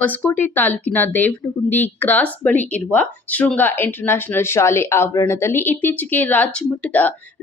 ಹೊಸಕೋಟೆ ತಾಲೂಕಿನ ದೇವನಗುಂದಿ ಕ್ರಾಸ್ ಬಳಿ ಇರುವ ಶೃಂಗ ಇಂಟರ್ನ್ಯಾಷನಲ್ ಶಾಲೆ ಆವರಣದಲ್ಲಿ ಇತ್ತೀಚೆಗೆ ರಾಜ್ಯ ಮಟ್ಟದ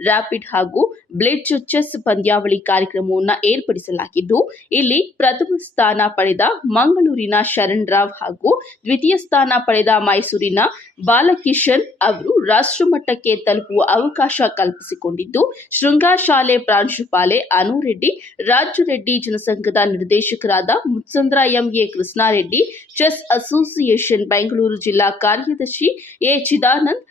ರ್ಯಾಪಿಡ್ ಹಾಗೂ ಬ್ಲಿಟ್ಜ್ ಚೆಸ್ ಪಂದ್ಯಾವಳಿ ಕಾರ್ಯಕ್ರಮವನ್ನು ಏರ್ಪಡಿಸಲಾಗಿದ್ದು, ಇಲ್ಲಿ ಪ್ರಥಮ ಸ್ಥಾನ ಪಡೆದ ಮಂಗಳೂರಿನ ಶರಣ್ ರಾವ್ ಹಾಗೂ ದ್ವಿತೀಯ ಸ್ಥಾನ ಪಡೆದ ಮೈಸೂರಿನ ಬಾಲಕಿಶನ್ ಅವರು ರಾಷ್ಟ್ರಮಟ್ಟಕ್ಕೆ ತಲುಪುವ ಅವಕಾಶ ಕಲ್ಪಿಸಿಕೊಂಡಿದ್ದು, ಶೃಂಗ ಶಾಲೆ ಪ್ರಾಂಶುಪಾಲೆ ಅನು ರೆಡ್ಡಿ, ರಾಜು ರೆಡ್ಡಿ, ಜನಸಂಘದ ನಿರ್ದೇಶಕರಾದ Muthsandra MA Krishnareddy, chess association Bengaluru ಜಿಲ್ಲಾ ಕಾರ್ಯದರ್ಶಿ ಎ ಚಿದಾನಂದ್,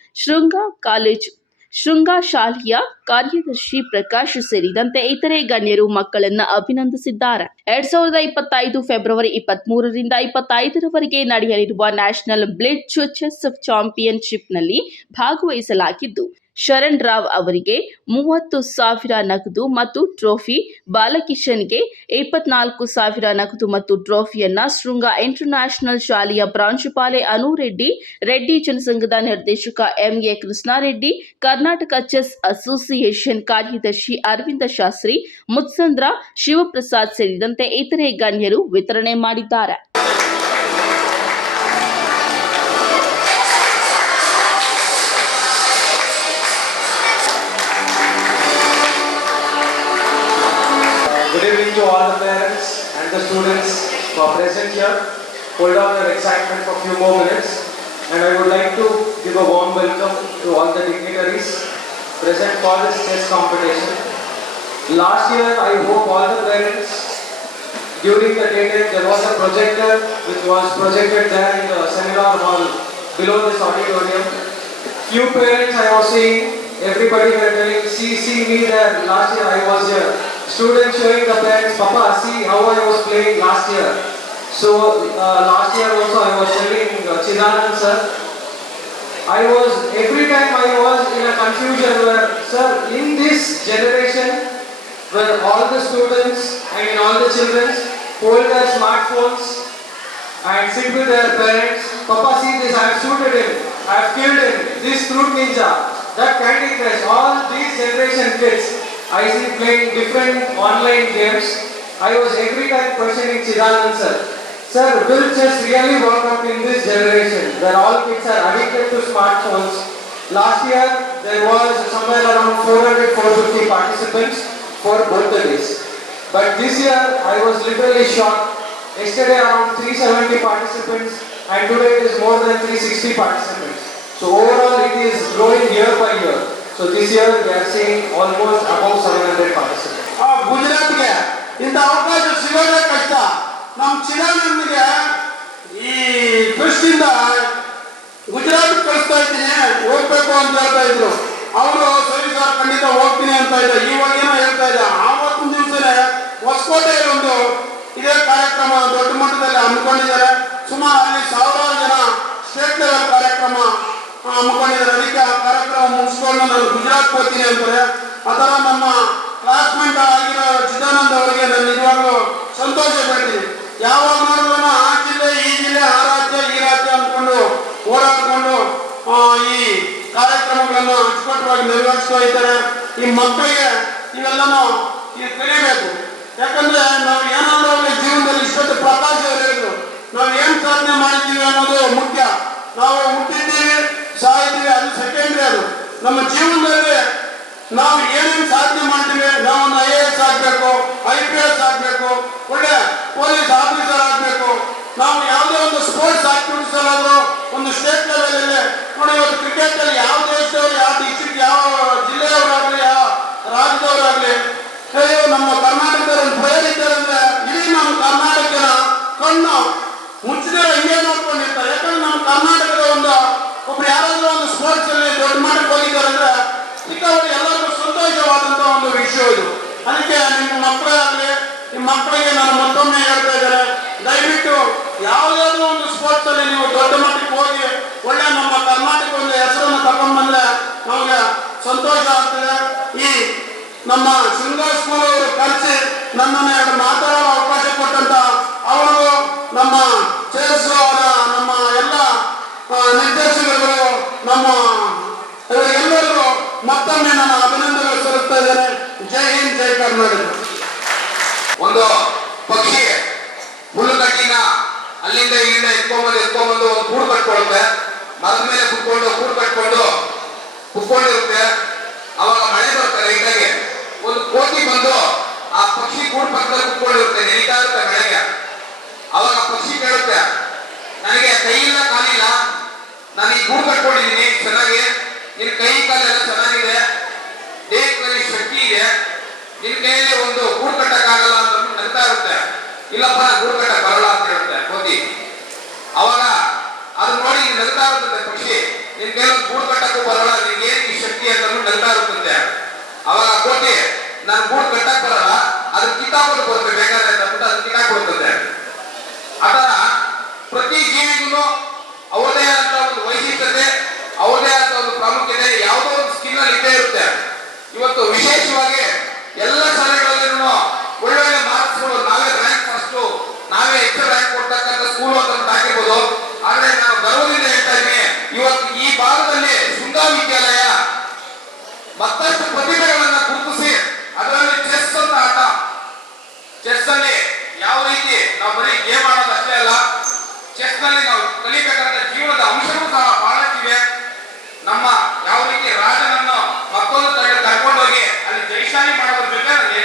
ಶೃಂಗ ಶಾಲೆಯ ಕಾರ್ಯದರ್ಶಿ ಪ್ರಕಾಶ್ ಸೇರಿದಂತೆ ಇತರೆ ಗಣ್ಯರು ಮಕ್ಕಳನ್ನು ಅಭಿನಂದಿಸಿದ್ದಾರೆ. 2025 ಫೆಬ್ರವರಿ 23ರಿಂದ 25ರವರೆಗೆ ನಡೆಯಲಿರುವ ನ್ಯಾಷನಲ್ ಬ್ಲಿಟ್ಜ್ ಚೆಸ್ ಚಾಂಪಿಯನ್ಶಿಪ್ನಲ್ಲಿ ಭಾಗವಹಿಸಲಾಗಿದ್ದು, ಶರಣ್ ರಾವ್ ಅವರಿಗೆ 30,000 ನಗದು ಮತ್ತು ಟ್ರೋಫಿ, ಬಾಲಕಿಶನ್ಗೆ 24,000 ನಗದು ಮತ್ತು ಟ್ರೋಫಿಯನ್ನ ಶೃಂಗ ಇಂಟರ್ನ್ಯಾಷನಲ್ ಶಾಲೆಯ ಪ್ರಾಂಶುಪಾಲೆ ಅನು ರೆಡ್ಡಿ, ಜನಸಂಘದ ನಿರ್ದೇಶಕ MA Krishnareddy, Karnataka chess association ಕಾರ್ಯದರ್ಶಿ ಅರವಿಂದ ಶಾಸ್ತ್ರಿ, ಮುತ್ಸಂದ್ರ ಶಿವಪ್ರಸಾದ್ ಸೇರಿದಂತೆ ಇತರೆ ಗಣ್ಯರು ವಿತರಣೆ ಮಾಡಿದ್ದಾರೆ. Good evening to all the parents and the students who are present here. Hold on your excitement for a few more minutes, and I would like to give a warm welcome to all the dignitaries present for this chess competition. Last year, I hope all the parents, during the daytime, there was a projector which was projected there in the seminar hall below this auditorium. Few parents I was seeing, everybody were telling, see me there. Last year I was here. Students showing the parents, Papa, see how I was playing last year. So last year also I was telling Chidanand sir, every time I was in a confusion where, sir, in this generation where all the students, all the children hold their smartphones and sit with their parents, Papa, see this, I have shooted him, I have killed him, this Fruit Ninja, that Candy Crush, all these generation kids, I see playing different online games. I was every time questioning Chidanand sir, will chess really work out in this generation where all kids are addicted to smartphones? Last year there was somewhere around 400-450 participants for both the days. But this year I was literally shocked. Yesterday around 370 participants and today it is more than 360 participants. So overall it is growing year by year. So this year we are seeing almost above 700 participants. ಗುಜರಾತ್ಗೆ ಇಂಥ ಅವಕಾಶ ಸಿಗೋದೇ ಕಷ್ಟ. ನಮ್ಮ ಚಿದಾನಂದ್ಗೆ ಈ ದೃಷ್ಟಿಯಿಂದ ಗುಜರಾತ್ ಕಳಿಸ್ತಾ ಇದ್ದೀನಿ, ಹೋಗ್ಬೇಕು ಅಂತ ಹೇಳ್ತಾ ಇದ್ರು. ಅವರು ಸರಿ ಸರ್ ಖಂಡಿತ ಹೋಗ್ತೀನಿ ಅಂತ ಇದ್ದ. ಇವಾಗ ಏನೋ ಹೇಳ್ತಾ ಇದ್ದ. ಆವತ್ತಿನ ದಿವಸನೇ ಹೊಸಕೋಟೆಯಲ್ಲಿ ಒಂದು ಇದೇ ಕಾರ್ಯಕ್ರಮ ದೊಡ್ಡ ಮಟ್ಟದಲ್ಲಿ ಹಮ್ಮಿಕೊಂಡಿದ್ದಾರೆ. ಸುಮಾರು ಅಲ್ಲಿ 1000 ಜನ ಸ್ಟೇಟ್ ಲೆವೆಲ್ ಕಾರ್ಯಕ್ರಮ ಹಮ್ಮಿಕೊಂಡಿದ್ದಾರೆ. ಅದಕ್ಕೆ ಆ ಕಾರ್ಯಕ್ರಮ ಮುಗಿಸ್ಕೊಂಡು ನಾನು ಗುಜರಾತ್ ಹೋಗ್ತೀನಿ ಅಂತಾರೆ. ಆ ಥರ ನಮ್ಮ ಕ್ಲಾಸ್ಮೇಟ್ ಆಗಿರೋ ಚಿದಾನಂದ್ ಅವರಿಗೆ ನಾನು ನಿಜವಾಗ್ಲೂ ಸಂತೋಷ ಪಡ್ತೀನಿ. ಯಾವಾಗ ನೋಡಿದ್ರು ಆ ಜಿಲ್ಲೆ ಈ ಜಿಲ್ಲೆ, ಆ ರಾಜ್ಯ ಈ ರಾಜ್ಯ ಅಂದ್ಕೊಂಡು ಓಡಾಡ್ಕೊಂಡು ಈ ಕಾರ್ಯಕ್ರಮಗಳನ್ನು ಅಚ್ಚುಕಟ್ಟುವಾಗಿ ನಿರ್ವಹಿಸ್ತಾ ಇದ್ದಾರೆ. ಈ ಮಕ್ಕಳಿಗೆ ಇವೆಲ್ಲನೂ ಕಲಿಬೇಕು. ಯಾಕಂದ್ರೆ ನಾವು ಏನಾದ್ರೂ ಅವರ ಜೀವನದಲ್ಲಿ ಇಷ್ಟೊತ್ತು ಪ್ರಕಾಶ ಹೇಳಿದ್ರು, ನಾವು ಏನು ಸಾಧನೆ ಮಾಡಿದ್ದೀವಿ ಅನ್ನೋದು ಮುಖ್ಯ. ನಾವು ಹುಟ್ಟಿದ್ದೀವಿ, ಸಾಯಿದ್ದೀವಿ, ಅದು ಸೆಕೆಂಡ್ರಿ. ಅದು ನಮ್ಮ ಜೀವನದಲ್ಲಿ ನಾವು ಏನೇನು ಸಾಧನೆ ಮಾಡ್ತೀವಿ, ನಾವೊಂದು IAS ಆಗಬೇಕು, IPS ಆಗಬೇಕು, ಒಳ್ಳೆ ಪೊಲೀಸ್ ಆಫೀಸರ್ ಆಗಬೇಕು, ನಾವು ಯಾವುದೇ ಒಂದು ಸ್ಪೋರ್ಟ್ಸ್ ಆಕ್ಟಿವಿಟೀಸ್ ಅಲ್ಲಾದ್ರೂ ಒಂದು ಸ್ಟೇಟ್ ಲೆವೆಲಲ್ಲಿ ನೋಡಿ. ಇವತ್ತು ಕ್ರಿಕೆಟ್ ಅಲ್ಲಿ ಯಾವ ದೇಶದವರು, ಯಾವ ಡಿಸ್ಟ್ರಿಕ್ಟ್, ಯಾವ ಜಿಲ್ಲೆಯವರಾಗಲಿ, ಯಾವ ರಾಜ್ಯದವರಾಗಲಿ, ನಮ್ಮ ಕರ್ನಾಟಕದ ಒಂದು ಪ್ಲೇಯರ್ ಇದ್ದಾರೆ ಅಂದ್ರೆ ಇಡೀ ನಮ್ಮ ಕರ್ನಾಟಕದ ಕಣ್ಣು ಮುಚ್ಚಿದ ಹಿಂಗೆ ನೋಡ್ಕೊಂಡಿರ್ತಾರೆ. ಯಾಕಂದ್ರೆ ನಮ್ಮ ಕರ್ನಾಟಕದ ಒಬ್ರು ಯಾರಾದ್ರೂ ಒಂದು ಸ್ಪೋರ್ಟ್ಸ್ ಅಲ್ಲಿ ದೊಡ್ಡ ಮಟ್ಟಕ್ಕೆ ಹೋಗಿದ್ದಾರೆ ಅಂದ್ರೆ ಸಿಕ್ಕಾಪಟ್ಟೆ ಎಲ್ಲರಿಗೂ ಸಂತೋಷವಾದಂತ ಒಂದು ವಿಷಯ ಇದು. ಅದಕ್ಕೆ ನಿಮ್ಮ ಮಕ್ಕಳಾಗಲಿ, ನಿಮ್ಮ ಮಕ್ಕಳಿಗೆ ನಾನು ಮತ್ತೊಮ್ಮೆ ಹೇಳ್ತಾ ಇದ್ದಾರೆ, ದಯವಿಟ್ಟು ಯಾವುದಾದ್ರೂ ಒಂದು ಸ್ಪೋರ್ಟ್ಸ್ ಅಲ್ಲಿ ನೀವು ದೊಡ್ಡ ಮಟ್ಟಕ್ಕೆ ಹೋಗಿ ಒಳ್ಳೆ ನಮ್ಮ ಕರ್ನಾಟಕ ಒಂದು ಹೆಸರನ್ನು ತಗೊಂಡ್ ಬಂದ್ರೆ ನಮಗೆ ಸಂತೋಷ ಆಗ್ತದೆ. ಈ ನಮ್ಮ ಶೃಂಗಾರ್ ಸ್ಕೂಲ್ ಅವರು ಕರೆಸಿ ನನ್ನನ್ನು ಮಾತಾಡೋ ಅವಕಾಶ ಕೊಟ್ಟಂತ ಅವರು, ನಮ್ಮ ಚೆಸ್ ಅವರ ನಮ್ಮ ಎಲ್ಲ ನಿರ್ದೇಶಕರು, ನಮ್ಮ ಎಲ್ಲರಿಗೂ ಮತ್ತೊಮ್ಮೆ ನಾನು ಅಭಿನಂದನೆ ಸಲ್ಲಿಸ್ತಾ ಇದ್ದೇನೆ. ಜೈ ಹಿಂದ್, ಜೈ ಕರ್ನಾಟಕ. ಒಂದು ಪಕ್ಷಿ ಹುಲ್ಲುಕಟ್ಟಿನ ಅಲ್ಲಿಂದ ಇಲ್ಲಿಂದ ಎತ್ಕೊಂಡ್ಬಂದು ಒಂದು ಕೂಡು ಕಟ್ಕೊಳ್ಳುತ್ತೆ. ಮರದ ಮೇಲೆ ಕೂಡು ಕುತ್ಕೊಂಡಿರುತ್ತೆ. ಅವಾಗ ಮಳೆ ಬರುತ್ತೆ ಲೈಟಾಗಿ. ಒಂದು ಕೋತಿ ಬಂದು ಆ ಪಕ್ಷಿ ಕೂಡು ಪಕ್ಕದಲ್ಲಿ ಕುತ್ಕೊಂಡಿರುತ್ತೆ, ನೆನೀತಾ ಇರುತ್ತೆ ಮಳೆಗೆ. ಅವಾಗ ಪಕ್ಷಿ ಕೇಳುತ್ತೆ, ನನಗೆ ಕೈ ಇಲ್ಲ ಕಾಲಿಲ್ಲ, ನಾನು ಈ ಗೂಡು ಕಟ್ಕೊಂಡಿದ್ದೀನಿ ಚೆನ್ನಾಗಿ, ನಿನ್ ಕೈ ಕಾಲೆಲ್ಲ ಚೆನ್ನಾಗಿದೆ, ದೇಹದಲ್ಲಿ ಶಕ್ತಿ ಇದೆ, ನಿನ್ ಕೈಯಲ್ಲಿ ಒಂದು ಗೂಡು ಕಟ್ಟಕ್ಕಾಗಲ್ಲ ಅಂತ ನಗ್ತಾ ಇರುತ್ತೆ. ಇಲ್ಲಪ್ಪ ನಾನು ಗೂಡು ಕಟ್ಟಕ್ ಬರಲ್ಲ ಅಂತ ಹೇಳುತ್ತೆ ಕೋತಿ. ಅವಾಗ ಅದನ್ನ ನೋಡಿ ನಗ್ತಾ ಇರುತ್ತೆ ಪಕ್ಷಿ, ನಿನ್ ಕೈಯಲ್ಲಿ ಒಂದು ಗೂಡು ಕಟ್ಟಕ್ಕೂ ಬರಲ್ಲ, ನಿನ್ಗೆ ಏನ್ ಈ ಶಕ್ತಿ ಅಂತ ನಗ್ತಾ ಇರುತ್ತೆ. ಅವಾಗ ಕೋತಿ, ನಾನು ಗೂಡು ಕಟ್ಟಕ್ ಬರಲ್ಲ, ಅದನ್ನ ಕಿತ್ತಾಕೊಂಡು ಬರುತ್ತೆ ಬೇಕಾದ್ರೆ ಅಂತ ಅದನ್ನ ಕಿತ್ತಾಕೊಡ್ತದೆ. ಆತರ ಪ್ರತಿ ಜೀವಿಗೂ ಅವರದೇ ಆದ ಒಂದು ವೈಶಿಷ್ಟ್ಯತೆ, ಅವರದೇ ಆದ ಒಂದು ಪ್ರಾಮುಖ್ಯತೆ, ಯಾವುದೋ ಒಂದು ಸ್ಕಿಲ್ ಅಲ್ಲಿ ಇದ್ದೇ ಇರುತ್ತೆ. ಇವತ್ತು ವಿಶೇಷವಾಗಿ ಎಲ್ಲ ಶಾಲೆಗಳಲ್ಲಿನೂ ಒಳ್ಳೊಳ್ಳೆ ಮಾರ್ಕ್ಸ್ಗಳು, ನಾವೇ ರ್ಯಾಂಕ್ ಫಸ್ಟ್, ನಾವೇ ಹೆಚ್ಚು ರ್ಯಾಂಕ್ ಕೊಡ್ತಕ್ಕಂಥ ಸ್ಕೂಲ್ ಅಂತ ಆಗಿರ್ಬೋದು. ಆದ್ರೆ ನಾನು ಗರ್ವದಿಂದ ಹೇಳ್ತಾ ಇದ್ದೀನಿ, ಇವತ್ತು ಈ ಭಾಗದಲ್ಲಿ ಶೃಂಗಾ ವಿದ್ಯಾಲಯ ಮತ್ತಷ್ಟು ಪ್ರತಿಭೆಗಳನ್ನ ಗುರುತಿಸಿ ಅದರಲ್ಲಿ ಚೆಸ್ ಅಂತ ಆಟ, ಚೆಸ್ ಅಲ್ಲಿ ಯಾವ ರೀತಿ ನಾವು ಬರೀ ಗೇಮ್ ಆಡೋದು ಅಷ್ಟೇ ಅಲ್ಲ, ಚೆಸ್ ನಲ್ಲಿ ನಾವು ಕಲಿಬೇಕಾದ ಜೀವನದ ಅಂಶವೂ ಸಹ ಬಹಳಷ್ಟಿವೆ. ನಮ್ಮ ಯಾವ ರೀತಿ ರಾಜನನ್ನು ಮತ್ತೊಂದು ತಡೆ ಕರ್ಕೊಂಡೋಗಿ ಅಲ್ಲಿ ಜೈಶಾಲಿ ಮಾಡೋದ್ರ ಜೊತೆ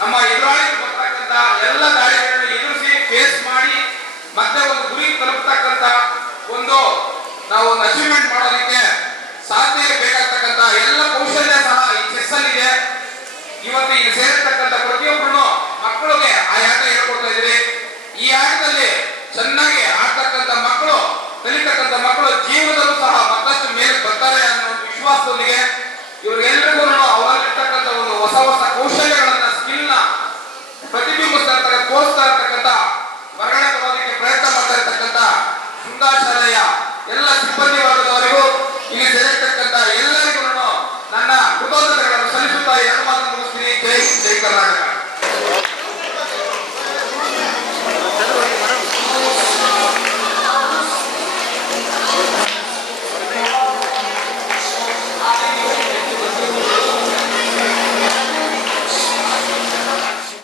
ನಮ್ಮ ಎದುರಾಳಿ ಬರ್ತಕ್ಕಂಥ ಎಲ್ಲ ದಾಳಿಗಳನ್ನು ಎದುರಿಸಿ ಫೇಸ್ ಮಾಡಿ ಮತ್ತೆ ಒಂದು ಗುರಿ ತಲುಪತಕ್ಕಂಥ ಒಂದು ನಾವು ಒಂದು ಅಚೀವ್ಮೆಂಟ್ ಮಾಡೋದಕ್ಕೆ ಸಾಧ್ಯ ಬೇಕಾಗ್ತಕ್ಕಂಥ ಎಲ್ಲ ಕೌಶಲ್ಯ ಸಹ ಈ ಚೆಸ್ ಅಲ್ಲಿ ಇದೆ. ಇವತ್ತು ಈಗ ಸೇರಿರ್ತಕ್ಕಂಥ ಪ್ರತಿಯೊಬ್ಬರು ಮಕ್ಕಳಿಗೆ ಆ ಆಟ ಹೇಳ್ಕೊಡ್ತಾ ಇದ್ದೀರಿ. ಈ ಆಟದಲ್ಲಿ ಚೆನ್ನಾಗಿ ಆಡ್ತಕ್ಕಂಥ ಮಕ್ಕಳು, ಕಲಿತಕ್ಕಂಥ ಮಕ್ಕಳು ಜೀವನದಲ್ಲೂ ಸಹ ಮತ್ತಷ್ಟು ಮೇಲೆ ಬರ್ತಾರೆ ಅನ್ನೋ ಒಂದು ವಿಶ್ವಾಸದೊಂದಿಗೆ ಇವರಿಗೆಲ್ಲರಿಗೂ ಅವರಲ್ಲಿರ್ತಕ್ಕಂಥ ಒಂದು ಹೊಸ ಕೌಶಲ್ಯಗಳನ್ನ, ಸ್ಕಿಲ್ ನ ಪ್ರತಿಬಿಂಬಿಸ್ತಾ ಇರ್ತಕ್ಕಂಥ, ತೋರಿಸ್ತಾ ಇರ್ತಕ್ಕಂಥ, ಹೊರಗಡೆ ಬರೋದಕ್ಕೆ ಪ್ರಯತ್ನ ಮಾಡ್ತಾ ಇರ್ತಕ್ಕಂಥ ಶೃಂಗಾ ಶಾಲೆಯ ಎಲ್ಲ ಸಿಬ್ಬಂದಿ ವರ್ಗದವರಿಗೂ, ಇಲ್ಲಿ ಸೇರಿರ್ತಕ್ಕಂಥ ಎಲ್ಲರಿಗೂ ನನ್ನ ಕೃತಜ್ಞತೆಗಳನ್ನು ಸಲ್ಲಿಸುತ್ತಾ ಎರಡು ಮಾತು ಮುಗಿಸ್ತೀನಿ. ಜೈ ಹಿಂದ್, ಜೈ ಕರ್ನಾಟಕ.